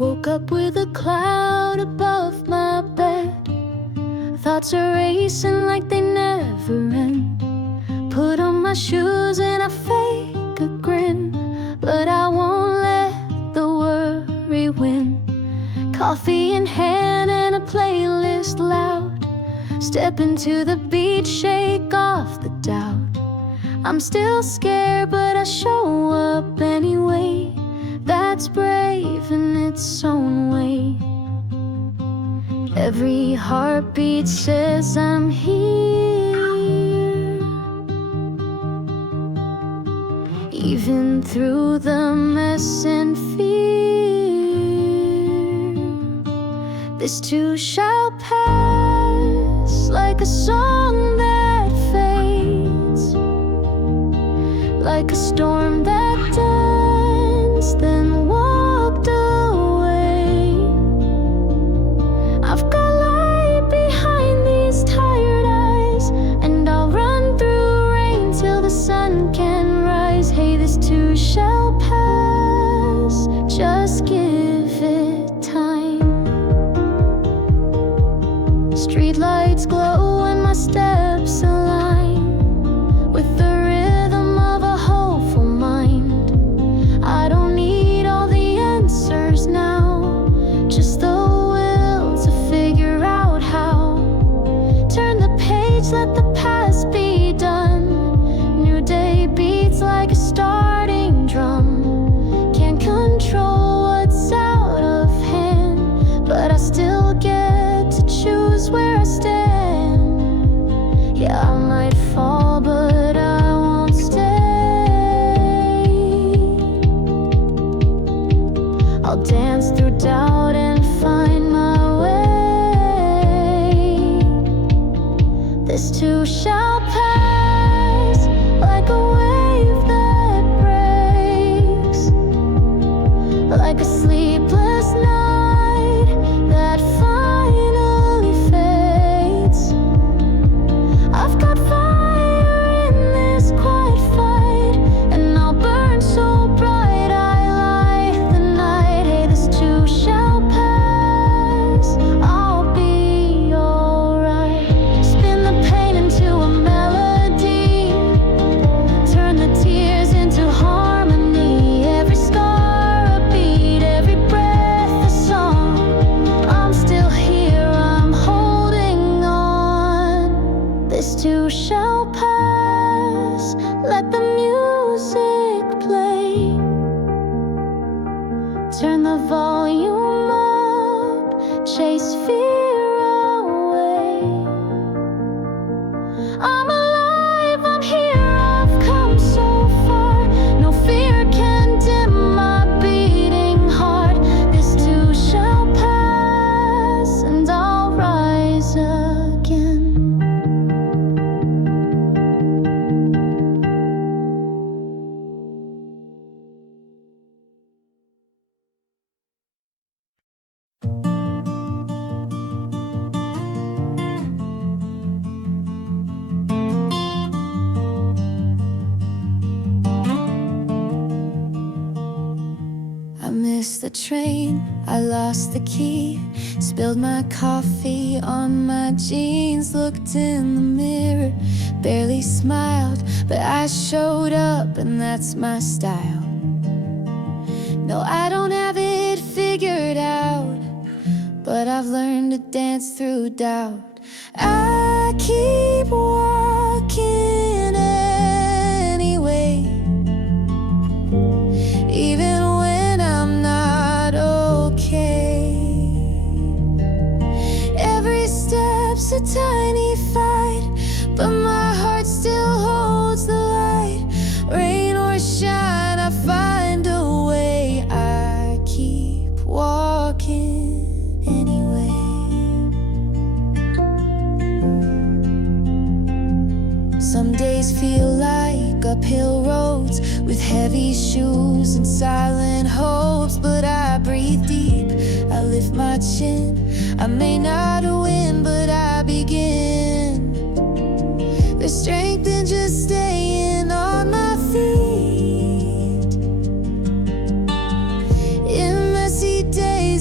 Woke up with a cloud above my bed. Thoughts are racing like they never end. Put on my shoes and I fake a grin, but I won't let the worry win. Coffee in hand and a playlist loud. Step into the beat, shake off the doubt. I'm still scared, but I show up anyway. That's brave in its own way. Every heartbeat says I'm here. Even through the mess and fear, this too shall pass, like a song that fades, like a storm that danced then walked away. I've got light behind these tired eyes, and I'll run through rain till the sun can rise. Hey, this too shall pass, just give it time. Streetlights glow and my steps align with the rhythm of a hopeful mind. I don't need all the answers now, just the will to figure out how. Turn the page, let the past be done. New day beats like a starting drum. Can't control what's out of hand, but I still get to choose where I stand. Yeah, I might fall, but I won't stay. I'll dance through doubt and find my way. This too shall pass, like a wave that breaks, like a sleepless night that finally fades. I've got fire in this quiet fight, and I'll burn so bright I light the night. Hey, this too shall pass, I'll be alright. Spin the pain into a melody, turn the tears into harmony. Every scar a beat, every breath a song. I'm still here, I'm holding on. This too shall pass, let the music play. Turn the volume up, chase fear away. I'm alive, I'm here, I've come so far. No fear can dim my beating heart. This too shall pass, and I'll rise again. I missed the train, I lost the key, spilled my coffee on my jeans, looked in the mirror, barely smiled, but I showed up and that's my style. No, I don't have it figured out, but I've learned to dance through doubt. I keep walking anyway, even when I'm not okay. Every step's a tiny fight, but my heart still holds the light. Rain or shine, I find a way. I keep walking anyway. Some days feel like uphill roads with heavy shoes and silent hopes, but I breathe deep, I lift my chin. I may not win, but I begin. There's strength in just staying on my feet. In messy days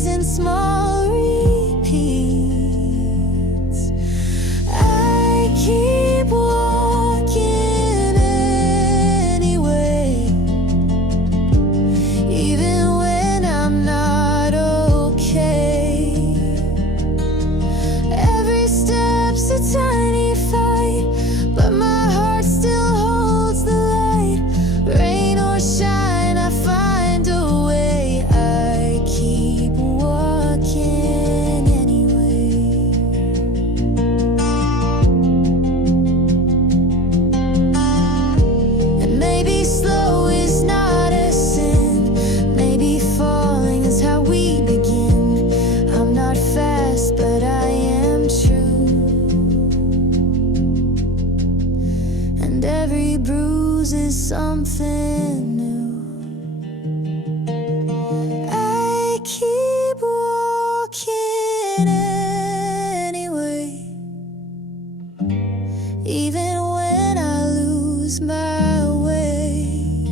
bruises something new. I keep walking anyway, even when I lose my way.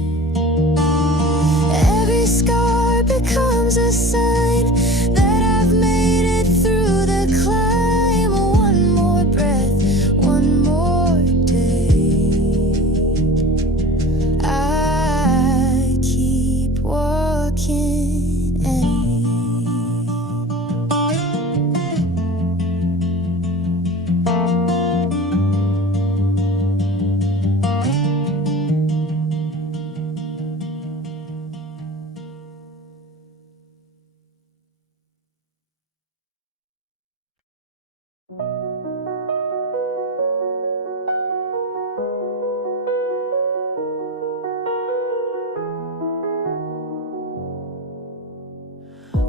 Every scar becomes a sign that I've made it through the climb. One more breath, one more day. I keep walking anyway.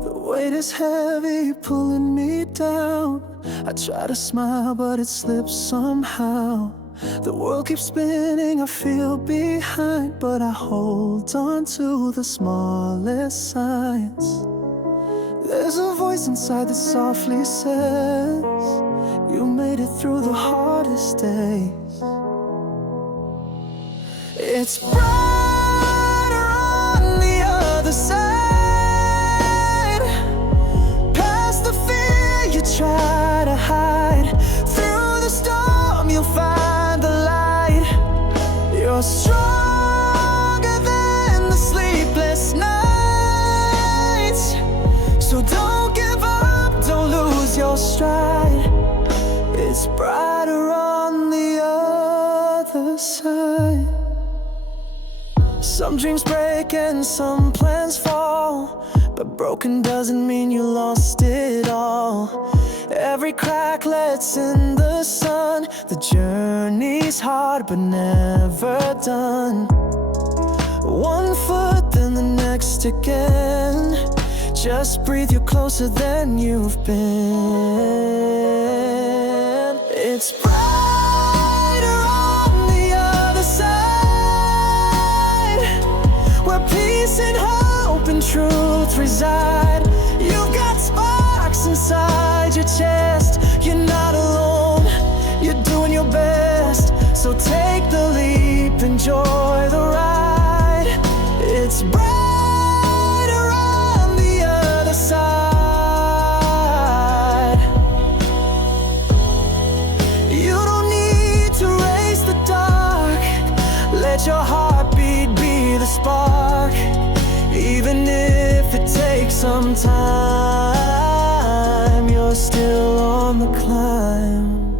The weight is heavy, pulling me down. I try to smile, but it slips somehow. The world keeps spinning, I feel behind, but I hold on to the smallest signs. There's a voice inside that softly says, you made it through the hardest days. It's brighter on the other side. Past the fear you try to hide. Through the storm you'll find the light. You're stronger than the sleepless nights. So don't give up, don't lose your stride. It's brighter on the other side. Some dreams break and some plans fall, but broken doesn't mean you lost it all. Every crack lets in the sun. The journey's hard but never done. One foot then the next again. Just breathe, you're closer than you've been. It's brighter on the other side, where peace and hope and truth reside. You've got sparks inside your chest. You're not alone, you're doing your best. So take the leap, enjoy the ride. It's brighter on the other side. You don't need to race the dark. Let your heartbeat be the spark. Even if it takes some time, you're still on the climb.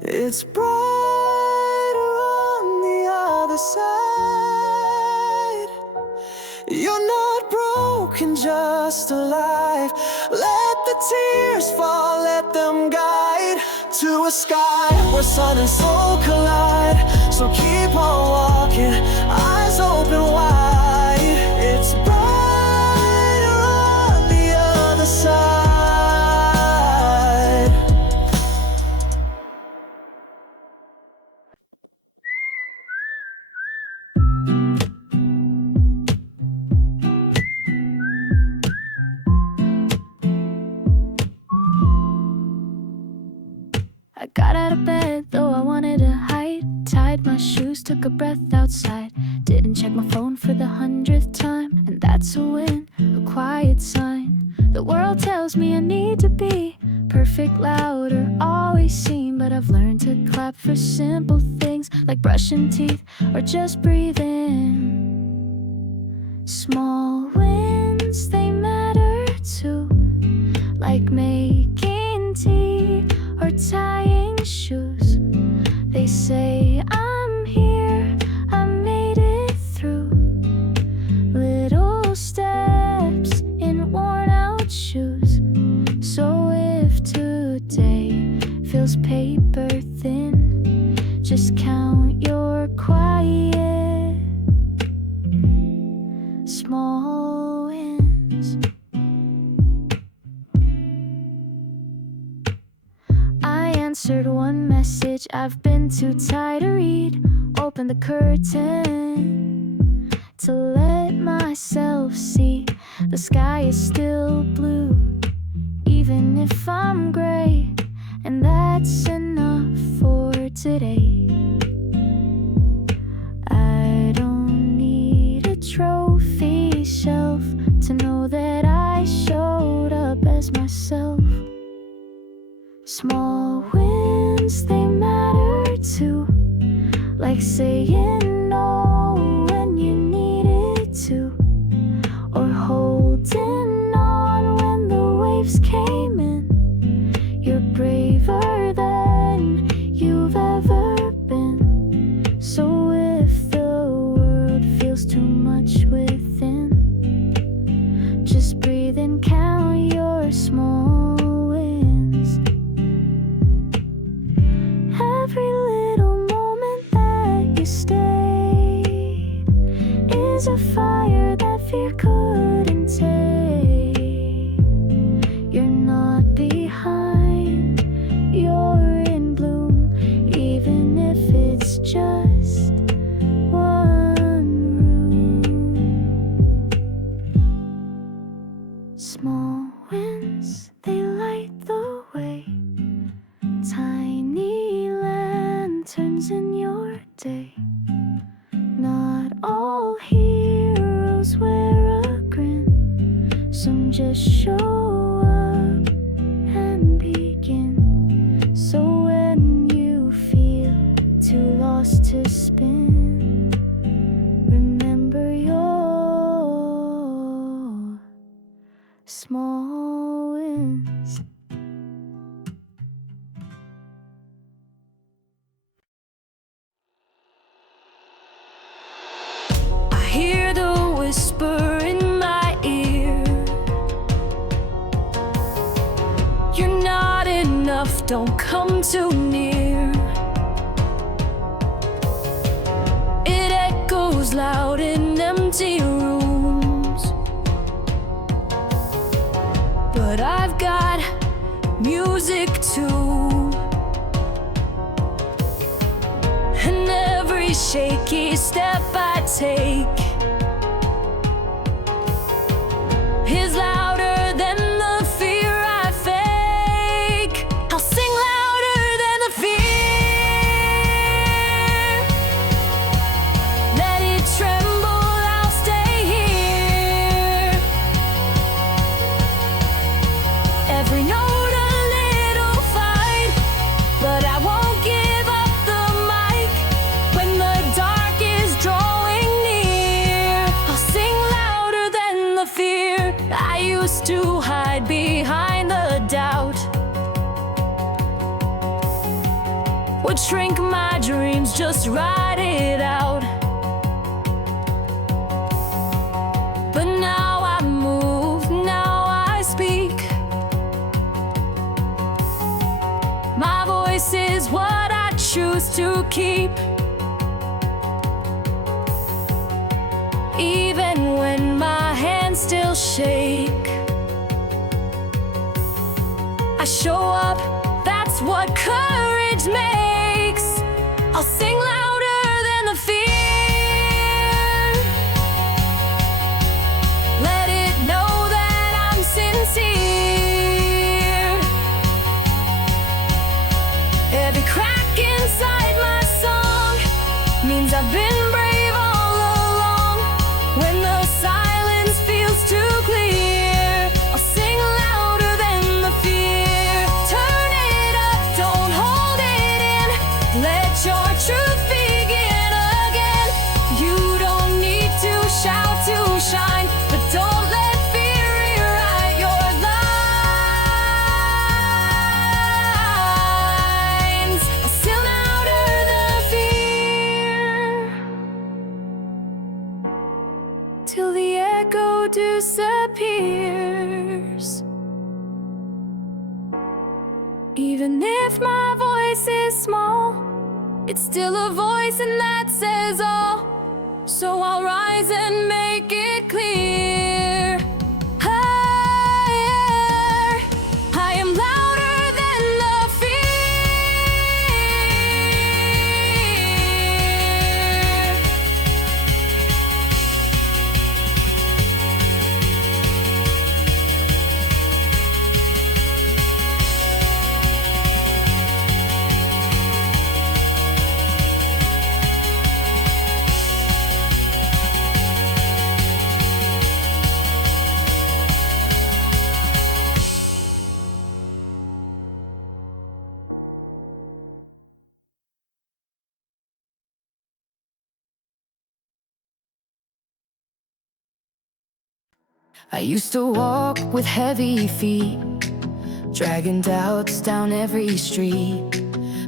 It's brighter on the other side. You're not broken, just alive. Let the tears fall, let them guide to a sky where sun and soul collide. So keep on walking, eyes open wide. It's brighter on the other side. I got out of bed, though I wanted to hide. Tied my shoes, took a breath outside. Didn't check my phone for the 100th time, and that's a win, a quiet sign. The world tells me I need to be perfect, louder, always seen. But I've learned to clap for simple things, like brushing teeth or just breathing. Small wins, they matter too, like making tea or tying shoes. They say I'm here, I made it through. Little steps in worn out shoes. So if today feels paper thin, just count your quiet small wins. I answered one message out I've been too tired to read. Open the curtain to let myself see. The sky is still blue, even if I'm gray, and that's enough for today. I don't need a trophy shelf to know that I showed up as myself. Small wins, they matter too, like saying no when you needed to, or holding on when the waves came in. You're braver than you've ever been. So if the world feels too much within, just breathe and count your small wins. Every little moment that you stayed is a fire that fear couldn't take. You're not behind, you're in bloom, even if it's just one room. Small winds, they light the way, tiny lanterns in your day. Not all heroes wear a grin, some just show up and begin. So when you feel too lost to spin, remember your small wins. I hear the whisper in my ear, you're not enough, don't come too near. It echoes loud in empty rooms, but I've got music too. And every shaky step I take is louder than the fear I fake. I'll sing louder than the fear. Let it tremble, I'll stay here. Every note a little fight, but I won't give up the mic. When the dark is drawing near, I'll sing louder than the fear. I used to hide behind the doubt, would shrink my dreams, just write it out. But now I move, now I speak. My voice is what I choose to keep. Even when my hands still shake, I show up, that's what courage makes. I'll sing louder than the fear. Let it know that I'm sincere. Every crack inside my song means I've been brave all along. When the silence feels too clear, I'll sing louder than the fear. Turn it up, don't hold it in. Let your truth begin again. You don't need to shout to shine, but don't let fear rewrite your lines. I'll sing louder than fear, till the echo disappears. Even if my voice is small, it's still a voice and that says all. So I'll rise and make it clear. Higher, I am louder than the fear. I used to walk with heavy feet, dragging doubts down every street.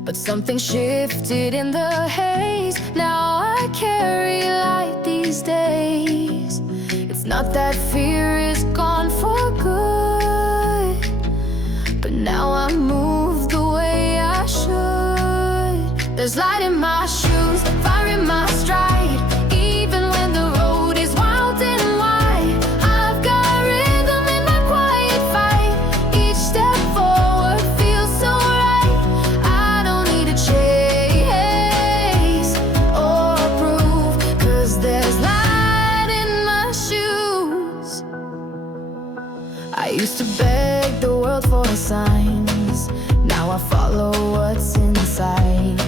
But something shifted in the haze. Now I carry light these days. It's not that fear is gone for good, but now I move the way I should. There's light in my shoes, fire in my stride. Even when the road is wild and wide, I've got rhythm in my quiet fight. Each step forward feels so right. I don't need to chase or prove, 'cause there's light in my shoes. I used to beg the world for signs. Now I follow what's inside.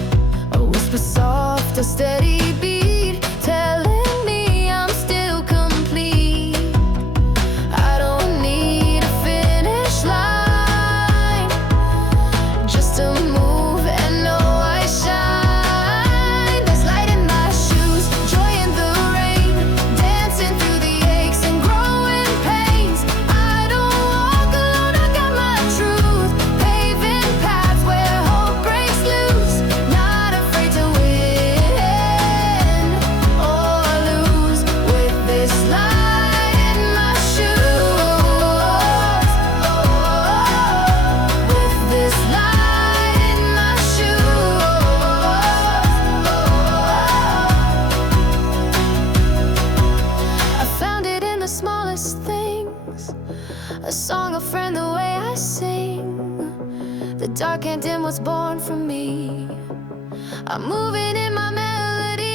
A whisper soft, a steady beat, telling me I'm still complete. I don't need a finish line, just to move and know I shine. There's light in my shoes, joy in the rain, dancing through the aches and growing pains. I don't walk alone, I got my truth, paving paths where hope breaks loose. Not afraid to win or lose with this light in my shoes. With this light in my shoes. I found it in the smallest things, a song, a friend, the way I sing. The dark and dim was born from me. I'm moving in my melody.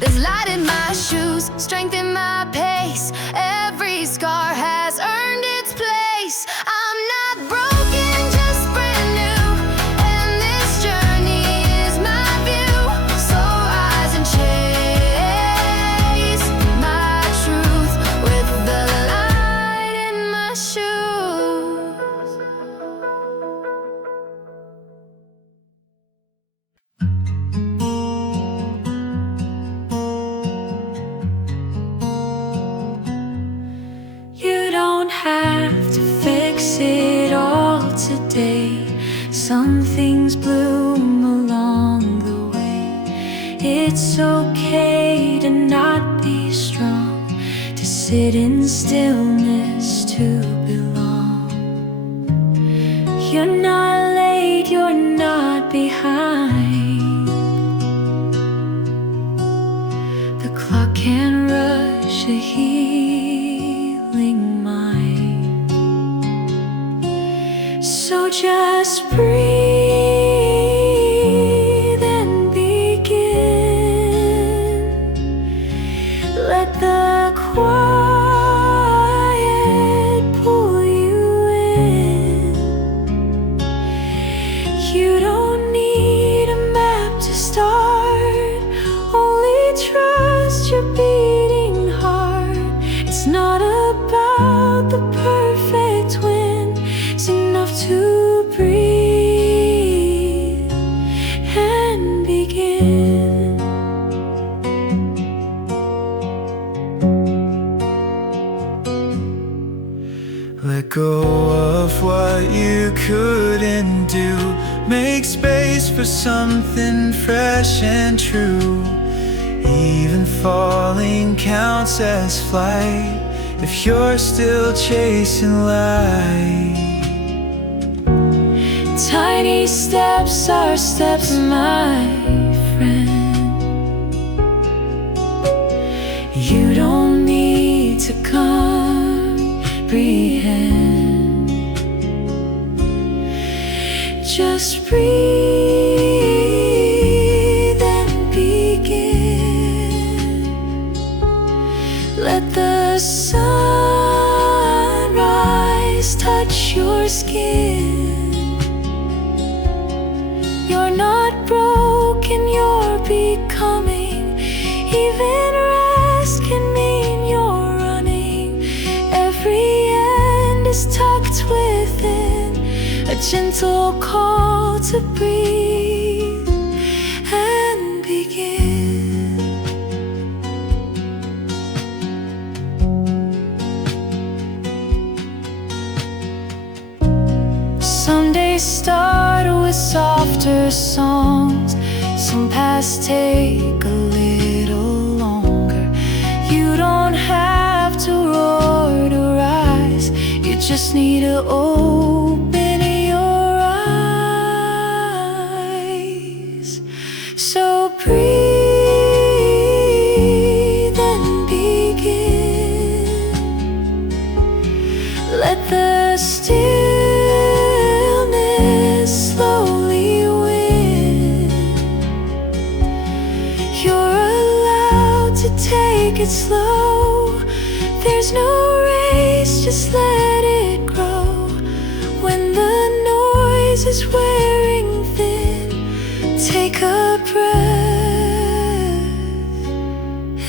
There's light in my shoes, strength in my pace. Every scar has earned its place. I'm not broken, just brand new, and this journey is my view. So rise and chase my truth with the light in my shoes. You don't have to fix it all today. Some things bloom along the way. It's okay to not be strong, to sit in stillness, to belong. You're not late, you're not behind. The clock can rush a healing mind. So just breathe and begin. Let the quiet pull you in. You don't need a map to start, only trust your beating heart. It's not about the perfect win, it's enough to breathe and begin. Let go of what you couldn't do. Make space for something fresh and true. Even falling counts as flight if you're still chasing light. Tiny steps are steps, my friend. You don't need to comprehend. Just breathe and begin. Let the sunrise touch your skin. You're not broken, you're becoming. Even rest can mean you're running. Every end is tucked within, a gentle call to breathe and start with softer songs. Some paths take a little longer. You don't have to roar to rise. You just need to open your eyes. So breathe and begin. Let the stillness slowly win. You're allowed to take it slow. There's no race, just let it grow. When the noise is wearing thin, take a breath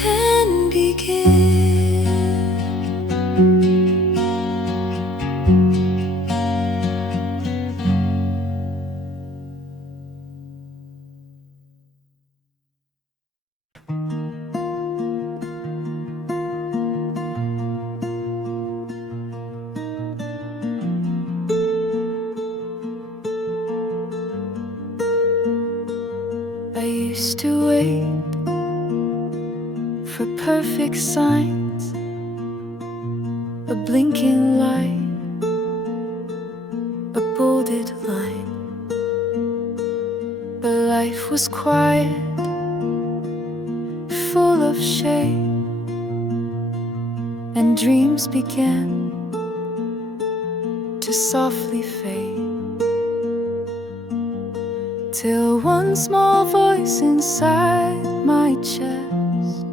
and begin. I used to wait for perfect signs, a blinking light, a bolded line. But life was quiet, full of shade, and dreams began to softly fade. Till one small voice inside my chest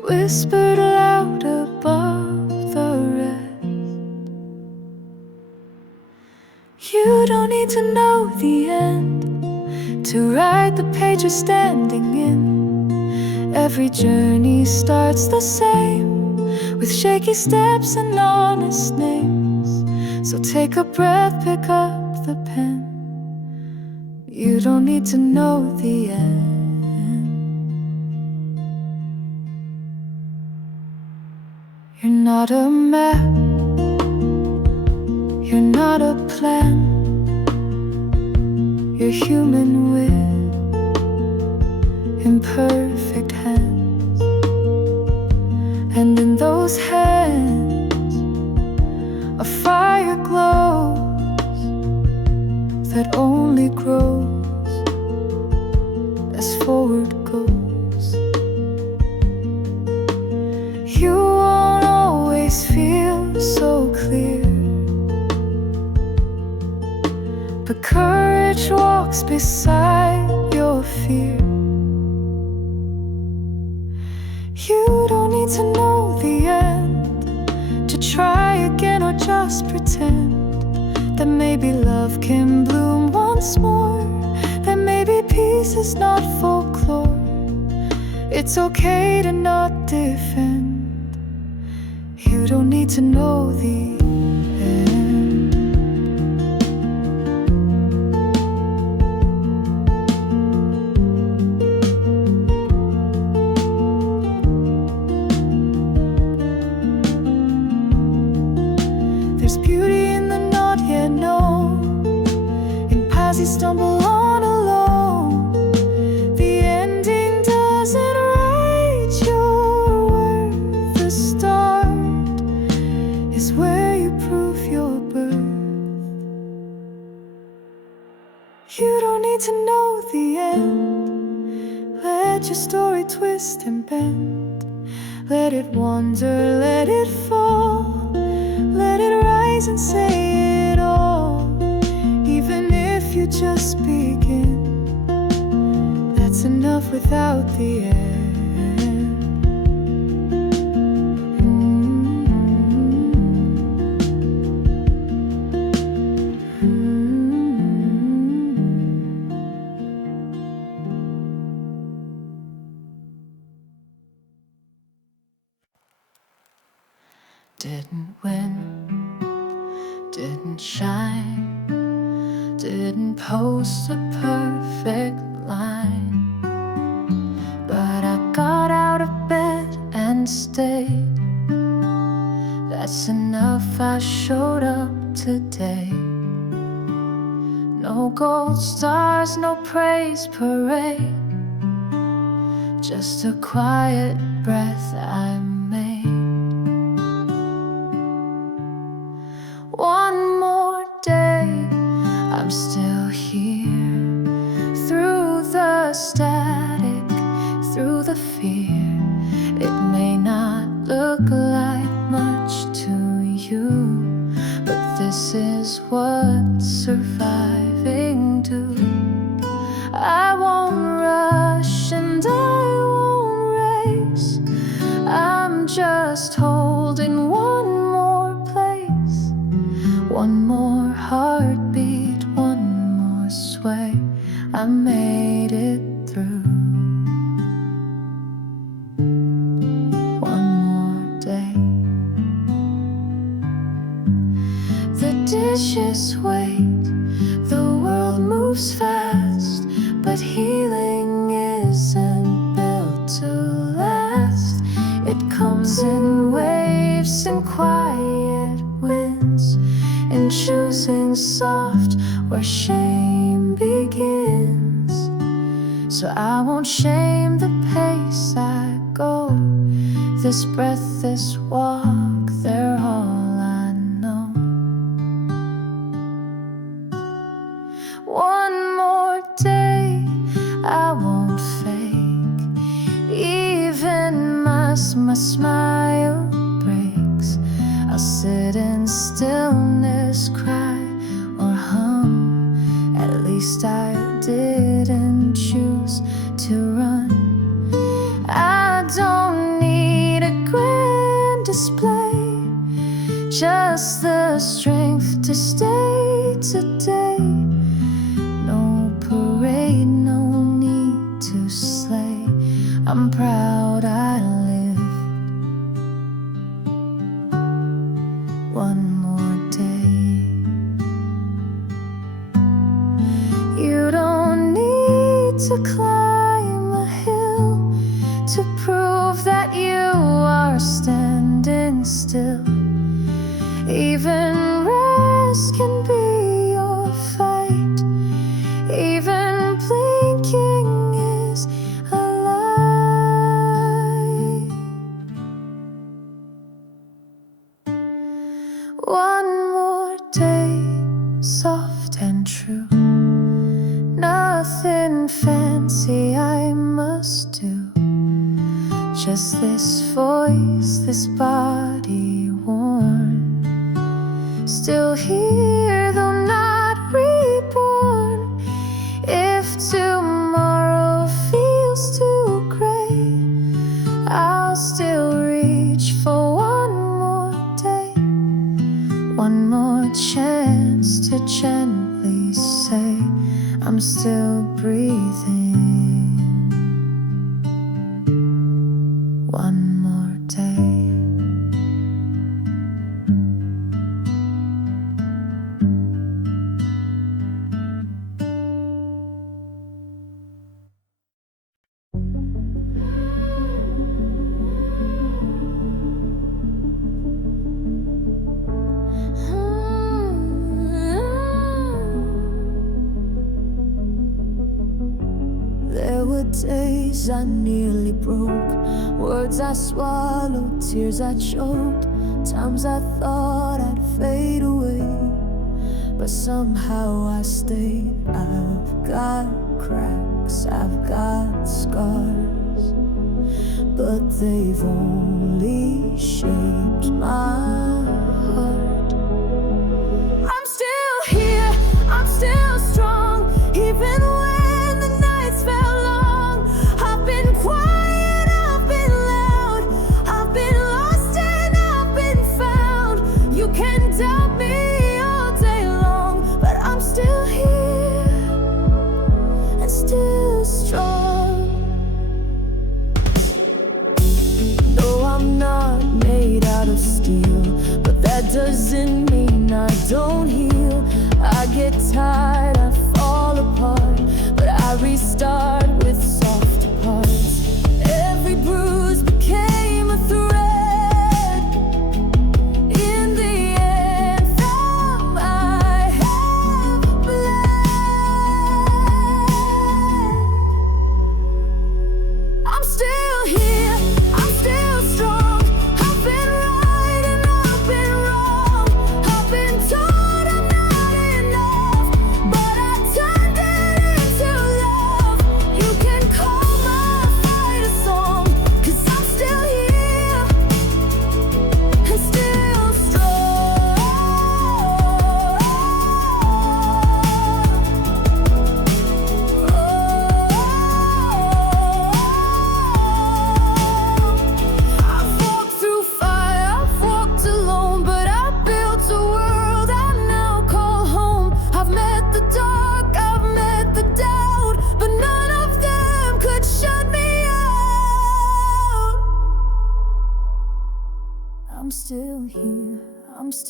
whispered loud above the rest, you don't need to know the end to write the page you're standing in. Every journey starts the same, with shaky steps and honest names. So take a breath, pick up the pen. You don't need to know the end. You're not a map, you're not a plan. You're human with imperfect hands, and in those hands a fire glows that only grows as forward goes. You won't always feel so clear, but courage walks beside your fear. You don't need to know the end to try again or just pretend that maybe love can bloom once more, that maybe peace is not folklore. It's okay to not defend. You don't need to know the end. There's beauty in the not yet known, in paths you stumble on alone. The ending doesn't write your worth. The start is where you prove your birth. You don't need to know the end. Let your story twist and bend. Let it wander, let it fall, let it rise and say it all. Even if you just begin, that's enough without the end. Didn't win, didn't shine, didn't post a perfect line, but I got out of bed and stayed. That's enough, I showed up today. No gold stars, no praise parade, just a quiet breath I made. One more day, I'm still here, through the static, through the fear. It may not look like much to you, but this is what surviving do. I won't rush and I won't race. I'm just holding one more place, one more heartbeat, one more sway. I made it through. One more day. The dishes wait, the world moves fast, but healing isn't built to last. It comes in waves and quiet winds, in choosing soft where shame begins. So I won't shame the pace I go. This breath, this walk, they're all I know. One more day, I won't fake. Even my smile breaks. I'll sit in stillness, cry or hum. At least I didn't choose to run. I don't need a grand display, just the strength to stay today. No parade, no need to slay. I'm proud I lived one more day. You don't need to climb a hill to prove that you are standing still. Even rest can be your fight. Even blinking is a lie. One more day, soft and true. Nothing fancy I must do. Just this voice, this body worn. Still here, though not reborn. If tomorrow feels too gray, I'll still reach for one more day, one more chance to gently say I'm still breathing. One more day. There were days I nearly broke, words I swallowed, tears I choked, times I thought I'd fade away, but somehow I stayed. I've got cracks, I've got scars, but they've only shaped my heart. I'm still here, I'm still strong, even when the nights felt long. I've been quiet, I've been loud, I've been lost and I've been found. You can doubt me all day long, but I'm still here and still strong. No, I'm not made out of steel, but that doesn't mean I don't heal. I get tired, I fall apart, but I restart with softer parts. Every bruise became a thread. In the end, found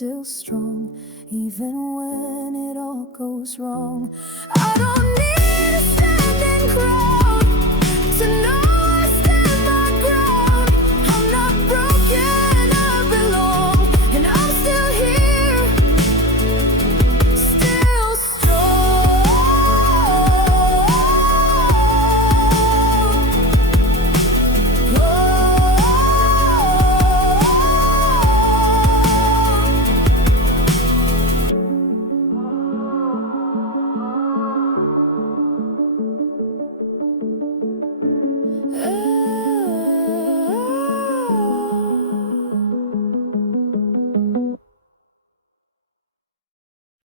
still strong, even when it all goes wrong. I don't need to stand and cry.